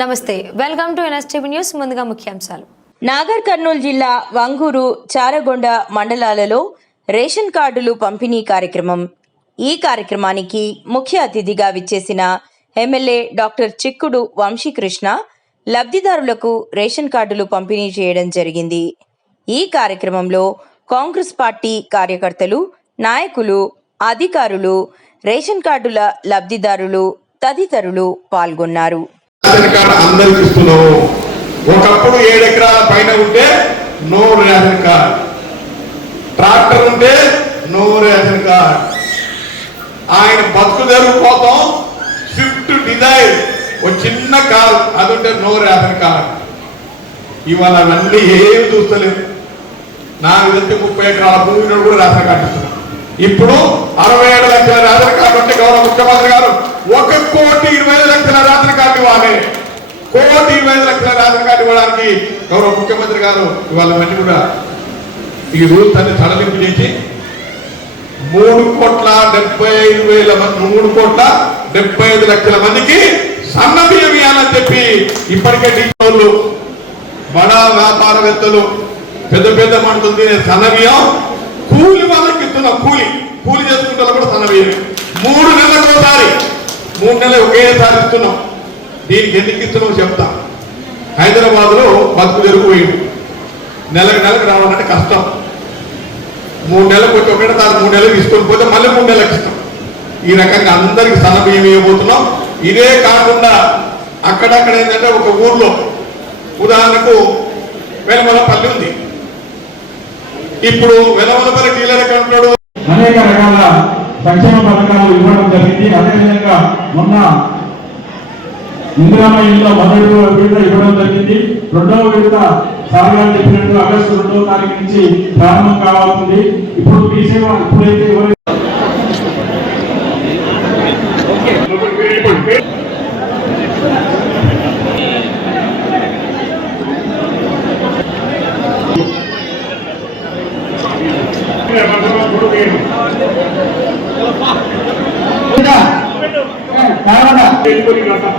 నమస్తే welcome to NSTV news ముందుగా ముఖ్యాంశాలు. నాగర్ కర్నూలు జిల్లా వంగూరు చారగొండ మండలాలలో రేషన్ కార్డులు పంపిణీ కార్యక్రమం. ఈ కార్యక్రమానికి ముఖ్య అతిథిగా విచ్చేసిన ఎమ్మెల్యే డాక్టర్ చిక్కుడు వంశీకృష్ణ లబ్ధిదారులకు రేషన్ కార్డులు పంపిణీ చేయడం జరిగింది. ఈ కార్యక్రమంలో కాంగ్రెస్ పార్టీ కార్యకర్తలు నాయకులు అధికారులు రేషన్ కార్డుల లబ్ధిదారులు తదితరులు పాల్గొన్నారు. రేషన్ కార్డు అందరికి ఇస్తున్నాము ఒకప్పుడు ఏడు ఎకరాల పైన ఉంటే నో రేషన్ కార్డ్ ట్రాక్టర్ ఉంటే నో రేషన్ కార్డ్ ఆయన బతుకు జరిగిపోతాం కోసం స్విఫ్ట్ డిజైర్ ఒక చిన్న కార్ అది ఉంటే నో రేషన్ కార్డ్ ఇవాళ అవన్నీ ఏమి చూస్తలేదు నాకు తెలిసి ముప్పై ఎకరాల భూమి కూడా రేషన్ కార్డు ఇస్తున్నాం ఇప్పుడు అరవై ఏడు లక్షల రేషన్ కార్డు ఉంటే గౌరవ ముఖ్యమంత్రి గారు ఒక కోటి ఇరవై ఐదు లక్షల రేషన్ కోటి ఇరవై ఐదు లక్షల రేషన్ కార్డు ఇవ్వడానికి గౌరవ ముఖ్యమంత్రి గారు ఇవాళ కూడా ఈ రూల్స్ అన్ని సడలింపు చేసి మూడు కోట్ల డెబ్బై ఐదు వేల మంది మూడు కోట్ల డెబ్బై ఐదు లక్షల మందికి సన్న బియ్యం ఇవ్వాలని చెప్పి ఇప్పటికే డీటోళ్ళు బడా వ్యాపారవేత్తలు పెద్ద పెద్ద మంటుంది సన్న బియ్యం కూలి వాళ్ళకి ఇస్తున్న కూలి కూలి చేసుకుంటే కూడా సన్న మూడు నెలలకు ఒకసారి మూడు నెలలు ఒకేసారి ఇస్తున్నాం. దీనికి ఎందుకు ఇస్తున్నావు చెప్తా. హైదరాబాద్లో బతుకు జరిగిపోయింది. నెలకు నెలకు రావాలంటే కష్టం. మూడు నెలలకు వచ్చి ఒకటే తాను మూడు నెలలకు తీసుకొని పోతే మళ్ళీ మూడు నెలలకు ఇస్తాం. ఈ రకంగా అందరికి సన్న ఇవ్వబోతున్నాం. ఇదే కాకుండా అక్కడక్కడ ఏంటంటే ఒక ఊర్లో ఉదాహరణకు వెలమలపల్లి ఉంది. ఇప్పుడు వెలమలపల్లి డీలర్ ఎక్కడ అనేక రకాల సంక్షేమ పథకాలు ఇవ్వడం జరిగింది. అదేవిధంగా మొన్న ఇందిరామ ఇల్లు మొదటి విడత ఇవ్వడం జరిగింది. రెండవ విడత సార్ గారు చెప్పినట్టు ఆగస్టు రెండవ తారీఖు నుంచి ప్రారంభం కావాల్సింది. ఇప్పుడు మీ సేవ ఇప్పుడైతే కడతాం.